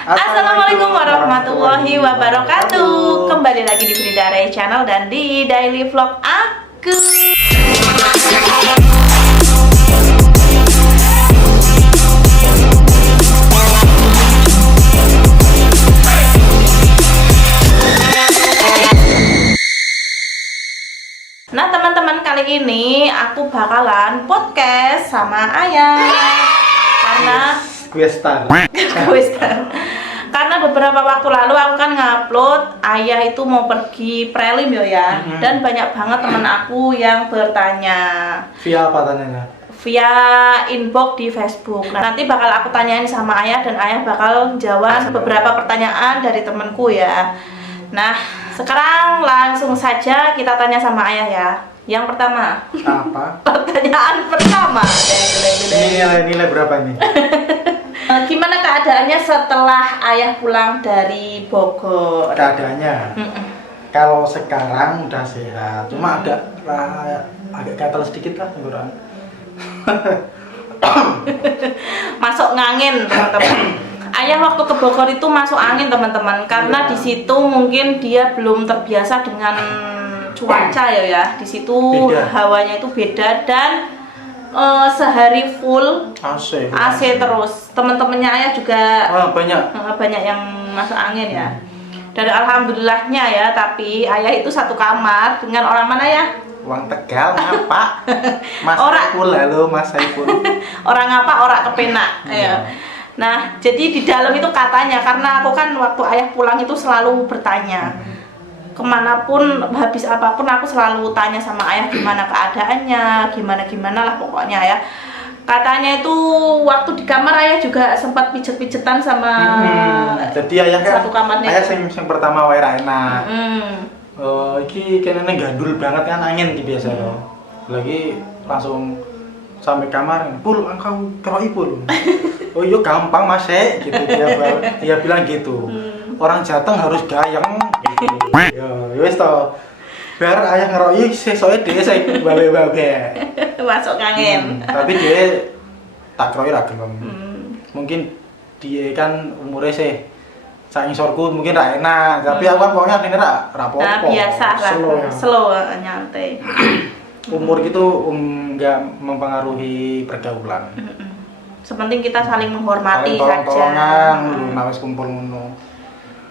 Assalamualaikum warahmatullahi wabarakatuh. Kembali lagi di Frida Ray Channel dan di daily vlog aku. Nah teman-teman, kali ini aku bakalan podcast sama Ayah karena karena beberapa waktu lalu aku kan ngupload Ayah itu mau pergi prelim ya. Dan banyak banget temen aku yang bertanya via apa tanyanya? Via inbox di Facebook. Nah, nanti bakal aku tanyain sama Ayah dan Ayah bakal jawab beberapa pertanyaan dari temenku ya. Nah, sekarang langsung saja kita tanya sama Ayah ya. Yang pertama. Apa? Pertanyaan pertama. Ini nilai berapa nih? Gimana keadaannya setelah Ayah pulang dari Bogor? Keadaannya? Kalau sekarang udah sehat, cuma agak gatal sedikit lah tenggorokan. Masuk ngangin teman-teman. Ayah waktu ke Bogor itu masuk angin teman-teman, karena di situ mungkin dia belum terbiasa dengan cuaca ya. Di situ hawanya itu beda dan sehari full AC terus. Teman-temannya Ayah juga banyak yang masuk angin ya. Dan alhamdulillahnya ya, tapi Ayah itu satu kamar dengan orang mana ya? Orang Tegal ngapa? Mas Saiful, halo Mas Saiful. Orang apa? Orang kepenak ya. Nah, jadi di dalam itu katanya, karena aku kan waktu Ayah pulang itu selalu bertanya kemanapun, habis apapun aku selalu tanya sama Ayah gimana keadaannya, gimana lah pokoknya ya. Katanya itu waktu di kamar Ayah juga sempat pijet-pijetan sama jadi Ayah kan satu kamarnya. Ayah yang pertama wae ra enak. Iki kayaknya gandul banget kan angin ki biasa loh. Lagi langsung sampai kamar, "Pul, engkau keroi Pul." "Oh iya gampang Mas gitu." Dia bilang gitu. Orang Jateng harus gayeng gitu. Ya wis to. Biar Ayah ngeroi sesoke dhewe saya babe-babe. Masuk angin. Tapi dia tak kroyo ra gelem. Mungkin dia kan umurnya sih saking sorku mungkin ra enak, tapi aku kan pokoknya ini ra apa-apa. Nah, biasa lah, slow nyantai. Umur gitu enggak mempengaruhi pergaulan. Sepenting kita saling menghormati saling saja. Nah wis kumpul ngono.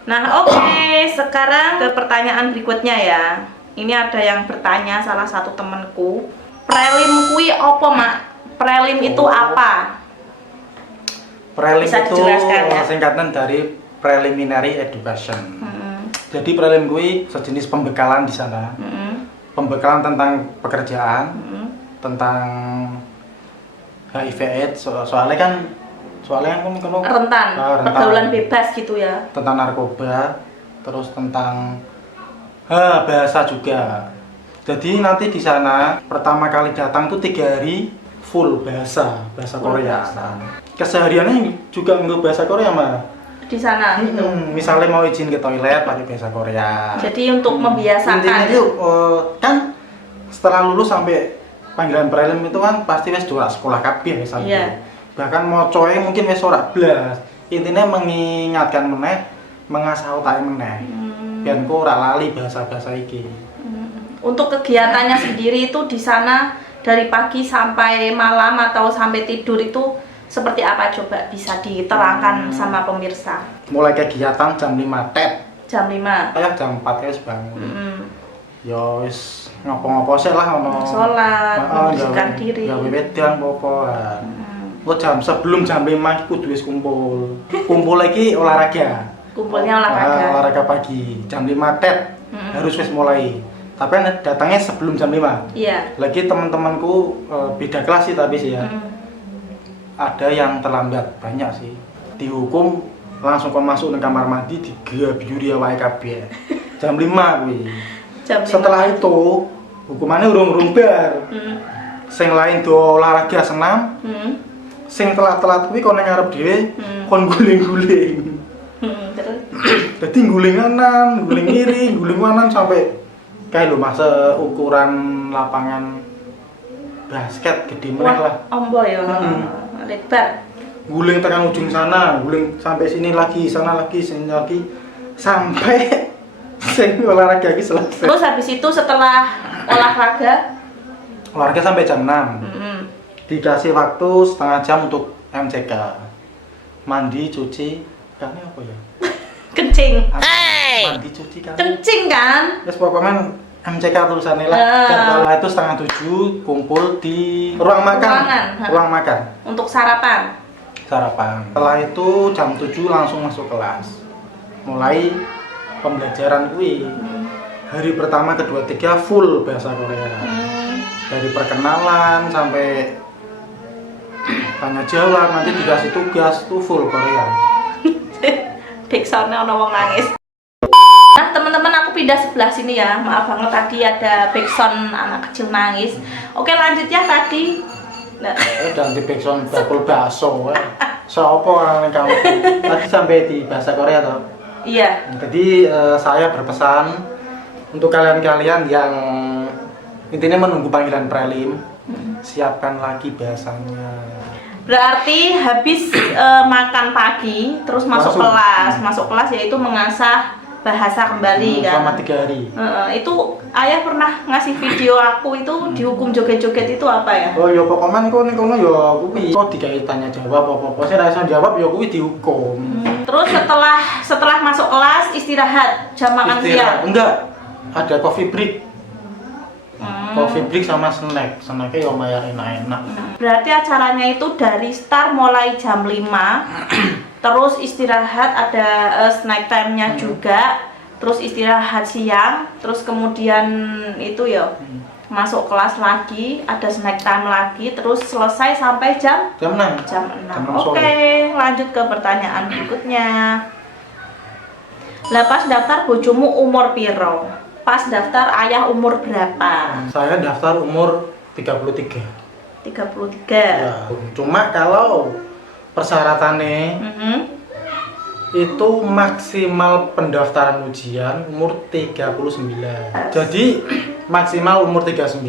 Nah, oke, sekarang ke pertanyaan berikutnya ya. Ini ada yang bertanya, salah satu temanku, prelim kui opo mak? Prelim itu apa? Prelim bisa itu ya? singkatan dari preliminary education. Jadi prelim kui sejenis pembekalan di sana. Pembekalan tentang pekerjaan, tentang HIV/AIDS, soalnya kan rentan, pergaulan bebas gitu ya. Tentang narkoba, terus tentang bahasa juga. Jadi nanti di sana pertama kali datang tuh 3 hari full bahasa Korea. Kesehariannya juga nggak bahasa Korea mah. Di sana gitu. Misalnya mau izin ke toilet pakai bahasa Korea. Jadi untuk membiasakan. Intinya itu kan setelah lulus sampai panggilan prelim itu kan pasti wis doa sekolah kabeh wis bahkan mau coy mungkin wis ora blas. Intinya mengingatkan meneh, mengasah otak meneh. Biar kok ora lali bahasa-bahasa iki. Untuk kegiatannya sendiri itu di sana dari pagi sampai malam atau sampai tidur itu seperti apa, coba bisa diterangkan sama pemirsa. Mulai kegiatan jam 5 tet. Jam 5. Kayak jam 4 wis bangun. Ya wis ngopo-ngopo sih lah ono. Salat, membersihkan diri. Ya wedan apa. Jam sebelum jam 5 kudu wis kumpul. Kumpul lagi olahraga. Kumpulnya olahraga. Olahraga pagi. Jam 5 tet harus wis mulai. Tapi datangnya sebelum jam 5. Iya. Lagi teman-temanku beda kelas sih tapi sih ya. Ada yang terlambat, banyak sih. Dihukum langsung kon masuk ke kamar mandi digabyuri awake kabeh. Jam 5 kuwi. Setelah itu hukumannya urung bar. Sing lain do olahraga senam. Sing telat-telat kuwi kon ngarep dhewe kon guling-guling. Jadi guling kanan, guling kiri, guling kanan sampai kayak lho Mas ukuran lapangan basket gede meneh lah. Ombo ya. Lebar. guling tekan ujung sana, guling sampai sini lagi, sana lagi, sini lagi, sampai sing olahraga lagi selesai. Terus habis itu setelah olahraga Sampai jam 6. mm-mm. Dikasih waktu setengah jam untuk MCK. Mandi, cuci, kan apa ya? Kencing. Mandi, cuci kan. Kencing kan? Terus pokoknya MCK tulisannya lah. Jadwalnya itu 6:30 kumpul di ruang makan. Ruang makan. Untuk sarapan. Setelah itu jam 7 langsung masuk kelas. Mulai pembelajaran kui. Hari pertama, kedua, tiga full bahasa Korea. Dari perkenalan sampai tanya jawab, nanti dikasih tugas tuh full Korea. Backsoundnya ono wong nangis. Nah teman-teman, aku pindah sebelah sini ya. Maaf banget tadi ada backsound anak kecil nangis. Oke lanjut ya tadi. Nah. Ganti backsound bakul bakso. Sopo orang yang kamu tadi sampai di bahasa Korea toh? Iya. Jadi saya berpesan untuk kalian-kalian yang intinya menunggu panggilan prelim, siapkan lagi bahasanya. Berarti habis makan pagi, terus masuk kelas yaitu mengasah bahasa kembali kan. Selama 3 hari. Itu ayah pernah ngasih video aku itu dihukum joget-joget itu apa ya? Oh ya pokoknya kok nih kono ya kuwi kok dikai tanya jawab apa-apa sih ra iso jawab ya kuwi dihukum. Terus setelah masuk kelas istirahat jam makan siang. Enggak. Ada coffee break. Coffee break sama snack. Snacknya ya lumayan enak-enak. Berarti acaranya itu dari start mulai jam 5. Terus istirahat ada snack time-nya juga. Terus istirahat siang, terus kemudian itu ya masuk kelas lagi, ada snack time lagi, terus selesai sampai jam 6. Jam 6. Oke, lanjut ke pertanyaan berikutnya. Lah pas daftar bojomu umur piro? Pas daftar ayah umur berapa? Saya daftar umur 33. 33. Ya, cuma kalau persyaratannya itu maksimal pendaftaran ujian umur 39. Jadi maksimal umur 39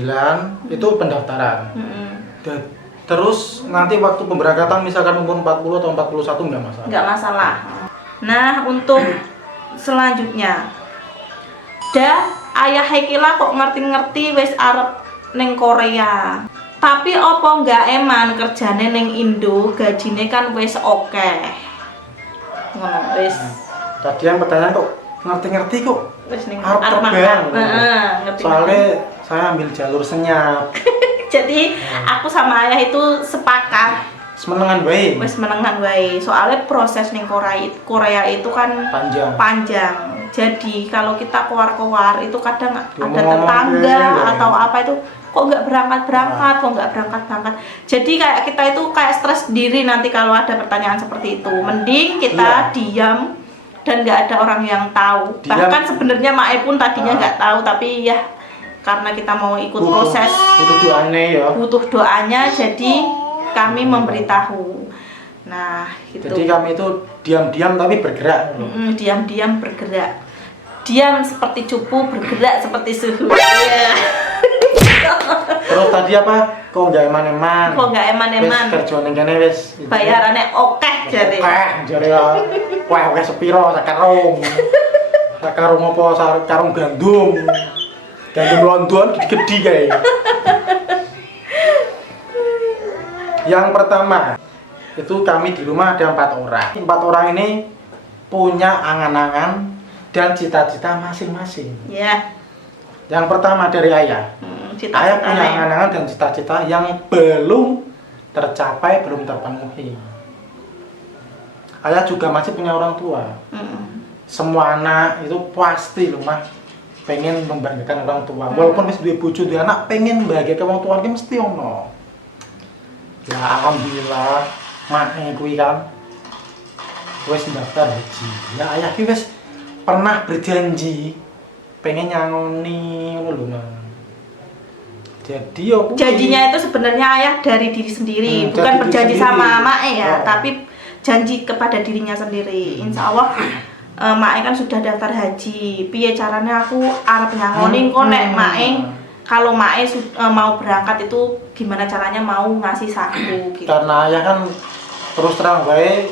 itu pendaftaran. Terus nanti waktu pemberangkatan misalkan umur 40 atau 41 nggak masalah. Nggak masalah. Nah, untuk selanjutnya. Ayah Hekila kok ngerti-ngerti wis arep ning Korea. Tapi opo nggak eman kerjane ning Indo, gajine kan wis oke. Ngono wis. Tadi yang pertanyaan kok ngerti-ngerti kok Wis ning arep terbang. ngerti. Soalnya saya ambil jalur senyap. Jadi aku sama ayah itu sepakat Semenengan bae. wis menengan wae. Soalnya proses ning Korea itu kan panjang. Jadi kalau kita keluar-keluar itu kadang ada tetangga atau apa itu kok nggak berangkat. Jadi kayak kita itu kayak stres sendiri nanti kalau ada pertanyaan seperti itu. Mending kita diam dan nggak ada orang yang tahu. Bahkan sebenarnya Mae pun tadinya nggak tahu, tapi ya karena kita mau ikut proses butuh doanya, jadi kami memberitahu. Nah, gitu. Jadi kami itu diam-diam tapi bergerak. Diam-diam bergerak. Diam seperti cupu, bergerak seperti suhu. Yeah. Terus tadi apa? Kok nggak eman-eman? Wis kerja ning kene wis. Bayarannya oke jare. Jare ya. Wah, oke sepiro sakarung. Sakarung apa? Sakarung gandum. Gandum London gede-gede kae. Yang pertama, itu kami di rumah ada 4 orang. 4 orang ini punya angan-angan dan cita-cita masing-masing. Ya. Yang pertama dari ayah. Ayah punya angan-angan dan cita-cita yang belum tercapai, belum terpenuhi. Ayah juga masih punya orang tua. Semua anak itu pasti loh mah pengen membahagiakan orang tua. Walaupun wis duwe bojo duwe anak, pengen membahagiakan orang tua iki mesti ono. Ya alhamdulillah makne kuwi kan wis daftar haji. Ya ayah ki wis pernah berjanji pengen nyangoni ngono lho Mang. Jadi aku janjinya itu sebenarnya ayah dari diri sendiri, bukan berjanji sama Mae ya, tapi janji kepada dirinya sendiri. Insya Allah Mae kan sudah daftar haji. Piye caranya aku arep nyangoni kok nek Mae kalau Mae mau berangkat itu gimana caranya mau ngasih saku gitu. Karena ayah kan terus terang baik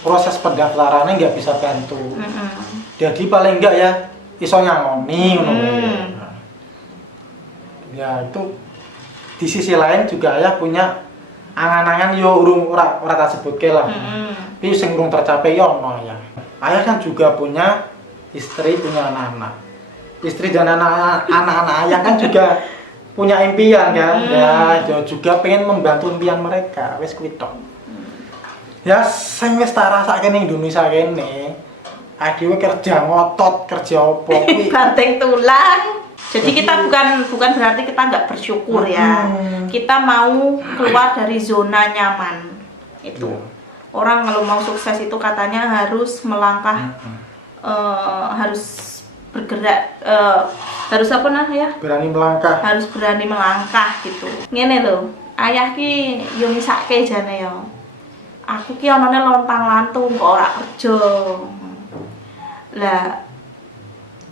proses pendaftarannya nggak bisa bantu. Jadi paling enggak ya iso nyangoni ngono wae. Ya itu di sisi lain juga ayah punya angan-angan yo urung ora tak sebutke lah. Tapi sing urung tercapai yo ono ya. Ayah kan juga punya istri, punya anak-anak. Istri dan anak-anak ayah kan juga punya impian kan. Ya juga pengen membantu impian mereka. Wis kuwi tok. Ya sing wis tak rasake ning Indonesia kene. Adewe kerja ngotot, kerja opo kuwi. Banting tulang. Jadi kita bukan berarti kita nggak bersyukur ya. Kita mau keluar dari zona nyaman. Itu. Orang kalau mau sukses itu katanya harus melangkah, harus bergerak, harus apa nah ya? Berani melangkah. Harus berani melangkah gitu. Ngene lho, ayah ki yo misake jane yo. Aku ki onone lontang-lantung kok ora kerja. Lah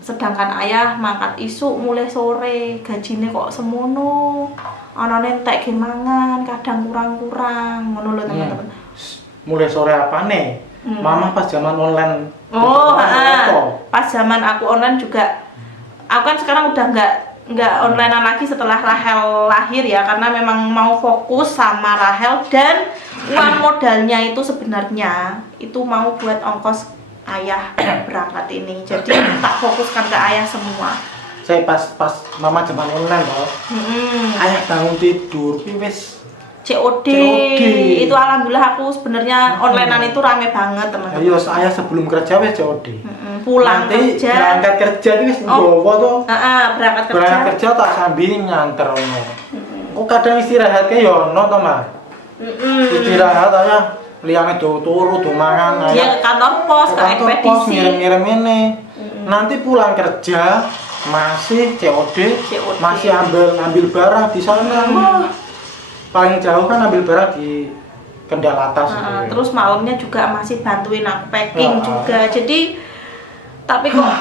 sedangkan ayah mangkat isuk mulai sore, gajine kok semono. Anane entek ge mangan, kadang kurang-kurang ngono lho teman-teman. Mulai sore apa nih? Mama pas zaman online. Pas zaman aku online juga. Aku kan sekarang udah nggak onlinean lagi setelah Rahel lahir ya, karena memang mau fokus sama Rahel dan uang modalnya itu sebenarnya itu mau buat ongkos ayah berangkat ini. Jadi tak fokuskan ke ayah semua. Saya pas mama zaman online loh. Ayah bangun tidur, wis COD. Itu alhamdulillah aku sebenarnya onlinean itu rame banget teman-teman. Ayo ayah sebelum kerja wis COD. Pulang nanti kerja. Berangkat kerja itu wis nggowo to. Berangkat kerja tak sambil nganter ono. Kok kadang istirahatnya ya ono to, Mas. Istirahat ayah liyane turu mangan ayah. Dia ke kantor pos, ke ekspedisi. Ngirim-ngirim ini. Nanti pulang kerja masih COD. Masih ambil barang di sana. Wah. Paling jauh kan ambil barang di Kendal Atas. Terus malamnya juga masih bantuin aku packing juga. Jadi tapi kok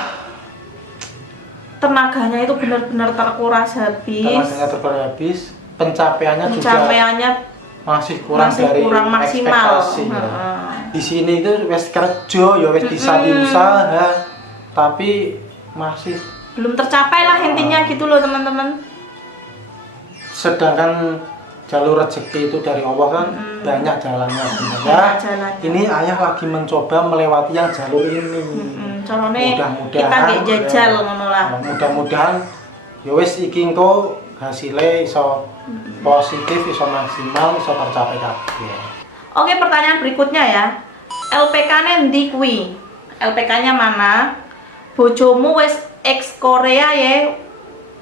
tenaganya itu benar-benar terkuras habis. Pencapaiannya juga masih kurang maksimal. Ekspektasi. Di sini itu wes kerja ya wes bisa diusaha, tapi masih belum tercapai lah intinya gitu loh teman-teman. Sedangkan jalur rezeki itu dari Allah kan banyak jalannya sebenarnya. Ini ayah lagi mencoba melewati yang jalur ini. Mudah-mudahan kita nggak jajal ngono lah. Mudah-mudahan ya wis iki engko hasilnya iso positif, iso maksimal, iso tercapai kabeh. Oke, pertanyaan berikutnya ya. LPK-ne ndi kuwi? LPK-nya mana? Bojomu wis ex Korea ya?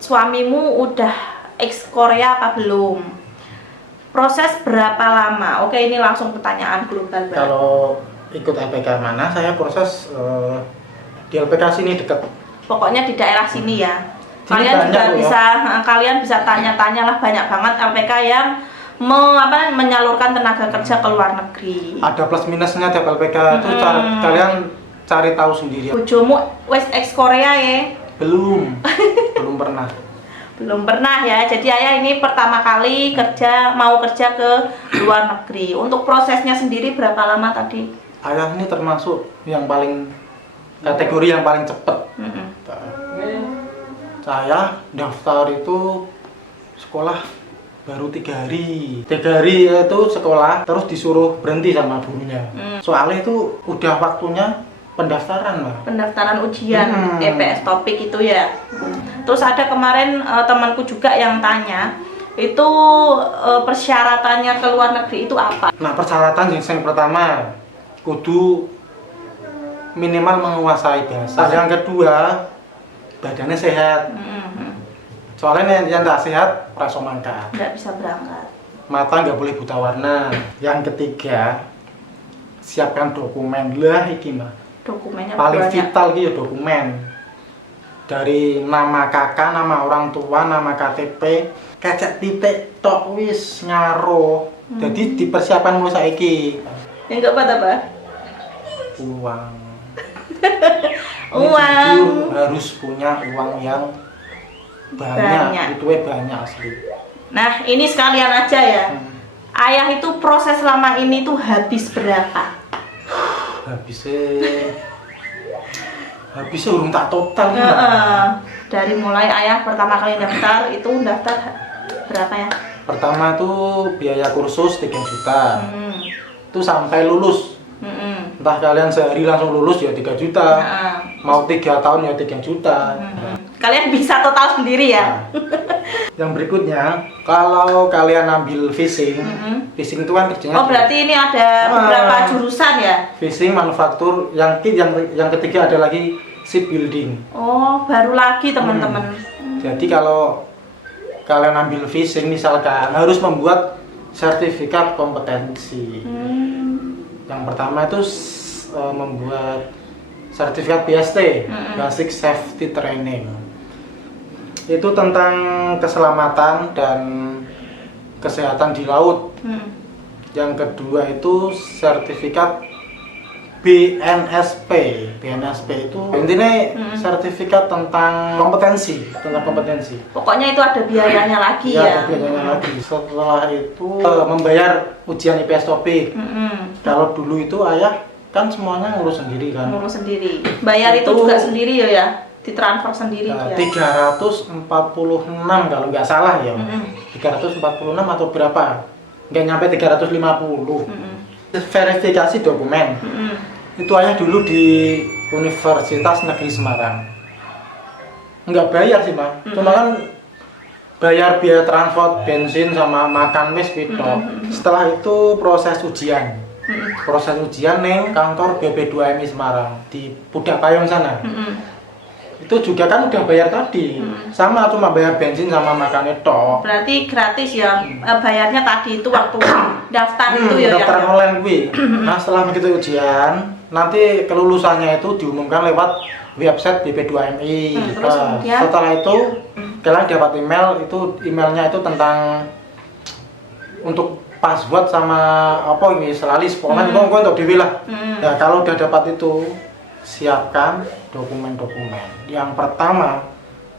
Suamimu udah ex Korea apa belum? Proses berapa lama? Oke, ini langsung pertanyaan global. Kalau ikut LPK mana, saya proses di LPK sini dekat. Pokoknya di daerah sini ya. Kalian juga kalian bisa tanya-tanya lah, banyak banget LPK yang menyalurkan tenaga kerja ke luar negeri. Ada plus minusnya tiap LPK itu kalian cari tahu sendiri. Bojomu wes ex Korea ya? Belum pernah. Belum pernah ya. Jadi ayah ini pertama kali mau kerja ke luar negeri. Untuk prosesnya sendiri berapa lama tadi? Ayah ini termasuk yang paling kategori yang paling cepat. Saya daftar itu sekolah baru 3 hari. 3 hari itu sekolah terus disuruh berhenti sama gurunya. Soalnya itu udah waktunya pendaftaran lah. Pendaftaran ujian EPS topik itu ya. Terus ada kemarin temanku juga yang tanya, itu persyaratannya ke luar negeri itu apa? Nah, persyaratan yang pertama kudu minimal menguasai bahasa. Yang kedua badannya sehat. Soalnya yang tak sehat rasa mangkat. Nggak bisa berangkat. Mata nggak boleh buta warna. Yang ketiga siapkan dokumen lah iki mah. Dokumennya paling banyak. Vital gitu dokumen. Dari nama kakak, nama orang tua, nama KTP, kecek titik tok wis ngaruh. Jadi dipersiapkan mulai saiki. Yang keempat apa? Uang. Uang. Harus punya uang yang banyak. Itu banyak asli. Nah, ini sekalian aja ya. ayah itu proses selama ini tuh habis berapa? Habisnya urung tak total ya. Dari mulai ayah pertama kali daftar itu daftar berapa ya? Pertama tuh biaya kursus 3 juta. Itu sampai lulus. Entah kalian sehari langsung lulus ya 3 juta. Mau 3 tahun ya 3 juta. Kalian bisa total sendiri ya? Yang berikutnya, kalau kalian ambil fishing, fishing itu kan kerjanya. Oh, berarti ini ada beberapa jurusan ya? Fishing, manufaktur, yang ketiga ada lagi shipbuilding. Oh, baru lagi teman-teman. Jadi kalau kalian ambil fishing misalkan harus membuat sertifikat kompetensi. Yang pertama itu membuat sertifikat BST, Basic Safety Training. Itu tentang keselamatan dan kesehatan di laut. Yang kedua itu sertifikat BNSP. BNSP itu intinya sertifikat tentang kompetensi, Pokoknya itu ada biayanya lagi ya. Ada biayanya lagi. Setelah itu membayar ujian IPS topik. Kalau dulu itu ayah kan semuanya ngurus sendiri kan. Ngurus sendiri. Bayar itu juga sendiri ya, ditransfer sendiri ya. 346 kalau nggak salah ya. 346 atau berapa? Nggak nyampe 350. Verifikasi dokumen. Itu ayah dulu di Universitas Negeri Semarang. Nggak bayar sih, Mak. Cuma kan bayar biaya transport, bensin sama makan mes gitu. Setelah itu proses ujian. Proses ujian neng kantor BP2MI Semarang di Pudak Payung sana. Itu juga kan udah bayar tadi. Sama cuma bayar bensin sama makannya tok. Berarti gratis ya. Bayarnya tadi itu waktu daftar itu ya. Daftar online gue. Nah, setelah begitu ujian, nanti kelulusannya itu diumumkan lewat website BP2MI. Terus kemudian setelah itu kalian dapat email, itu emailnya itu tentang untuk password sama apa ini selalis pokoknya gue untuk dewi lah. Ya kalau udah dapat itu siapkan dokumen-dokumen. Yang pertama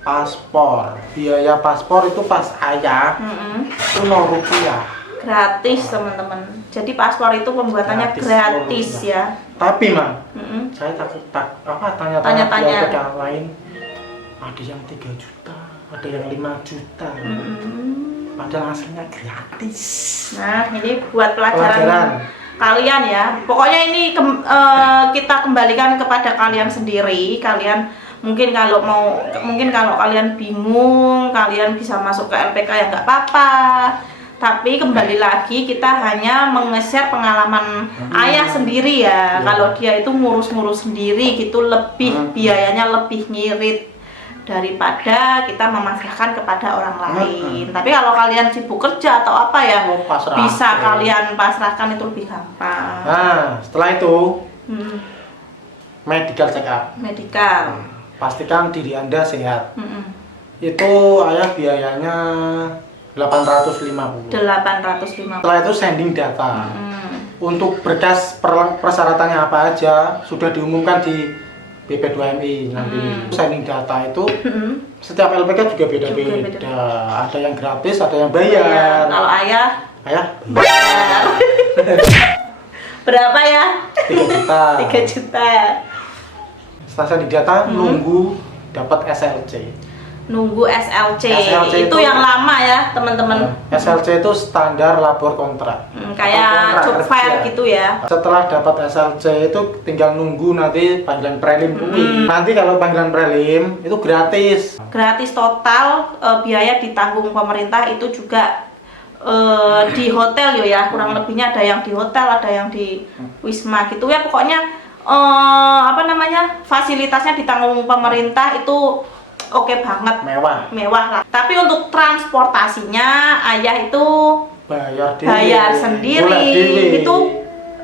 paspor. Biaya paspor itu pas ayah itu Rp0. Gratis teman-teman. Jadi paspor itu pembuatannya gratis ya. Tapi Mang, saya tanya-tanya yang lain. Ada yang 3 juta, ada yang 5 juta. Padahal hasilnya gratis. Nah, ini buat pelajaran kalian ya. Pokoknya ini kita kembalikan kepada kalian sendiri. Kalian mungkin kalau kalian bingung, kalian bisa masuk ke LPK ya nggak apa-apa. Tapi kembali lagi kita hanya menge-share pengalaman ayah sendiri ya. Kalau dia itu ngurus-ngurus sendiri gitu lebih biayanya lebih ngirit daripada kita memasrahkan kepada orang lain. Tapi kalau kalian sibuk kerja atau apa ya, bisa kalian pasrahkan itu lebih gampang. Nah, setelah itu medical check up. Pastikan diri Anda sehat. Itu ayah biayanya 850. Setelah itu sending data. Untuk berkas persyaratannya apa aja sudah diumumkan di BP2MI nanti. Sending data itu setiap LPK juga beda-beda. Ada yang gratis, ada yang bayar. Kalau ayah bayar. Berapa ya? 3 juta. 3 juta. Setelah sending data nunggu dapat SLC. Nunggu SLC itu yang lama ya teman-teman. SLC itu standar labor kontrak. Kayak job fair gitu ya. Setelah dapat SLC itu tinggal nunggu nanti panggilan prelim. Nanti kalau panggilan prelim itu gratis. Gratis total, biaya ditanggung pemerintah itu juga di hotel ya. Kurang lebihnya ada yang di hotel, ada yang di Wisma gitu ya. Pokoknya fasilitasnya ditanggung pemerintah itu oke banget, mewah lah. Tapi untuk transportasinya ayah itu bayar sendiri. Itu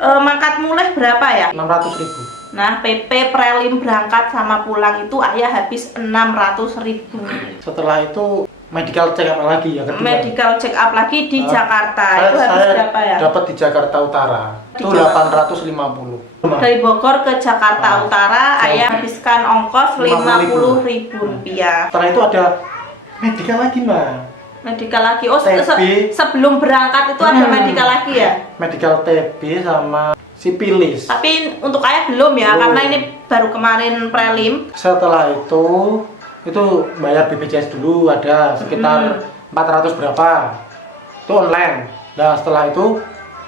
mangkat mulai berapa ya? 600.000. Nah, PP prelim berangkat sama pulang itu ayah habis 600.000. Setelah itu medical check up lagi ya kedua. Medical check up lagi di Jakarta. Itu habis berapa ya? Dapat di Jakarta Utara. Itu 850. Dari Bogor ke Jakarta Utara, ayah habiskan ongkos Rp50.000. Setelah itu ada medical lagi, Mbak. Medical lagi. Oh, TB. sebelum berangkat itu ada medical lagi ya? Medical TB sama sipilis. Tapi untuk ayah belum ya, Belum. karena ini baru kemarin prelim. Setelah itu bayar BPJS dulu ada sekitar 400 berapa. Itu online. Dan setelah itu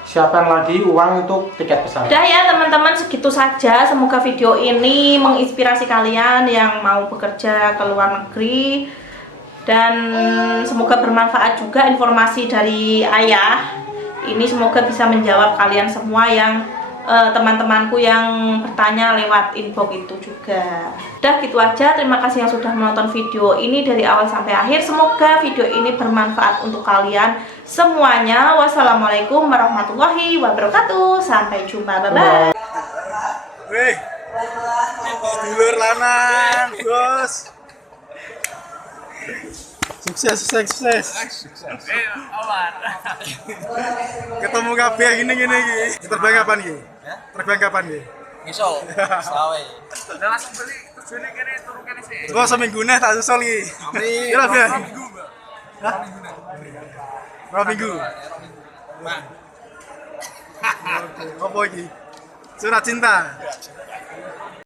siapkan lagi uang untuk tiket pesawat. Udah ya teman-teman, segitu saja. Semoga video ini menginspirasi kalian yang mau bekerja ke luar negeri. Dan semoga bermanfaat juga informasi dari ayah. Ini semoga bisa menjawab kalian semua yang teman-temanku yang bertanya lewat inbox itu juga. Udah gitu aja, terima kasih yang sudah menonton video ini dari awal sampai akhir. Semoga video ini bermanfaat untuk kalian semuanya. Wassalamualaikum warahmatullahi wabarakatuh. Sampai jumpa, bye-bye. Wih, dulur lanang, bos. Sukses. Ketemu kabeh gini iki. Terbang kapan iki? Terbang kapan iki? Iso, sawe. Langsung beli tujuane kene turu kene sih. Gua seminggu neh tak susul iki. Kira piye? Hah? Berapa minggu? Apa iki? Surat cinta.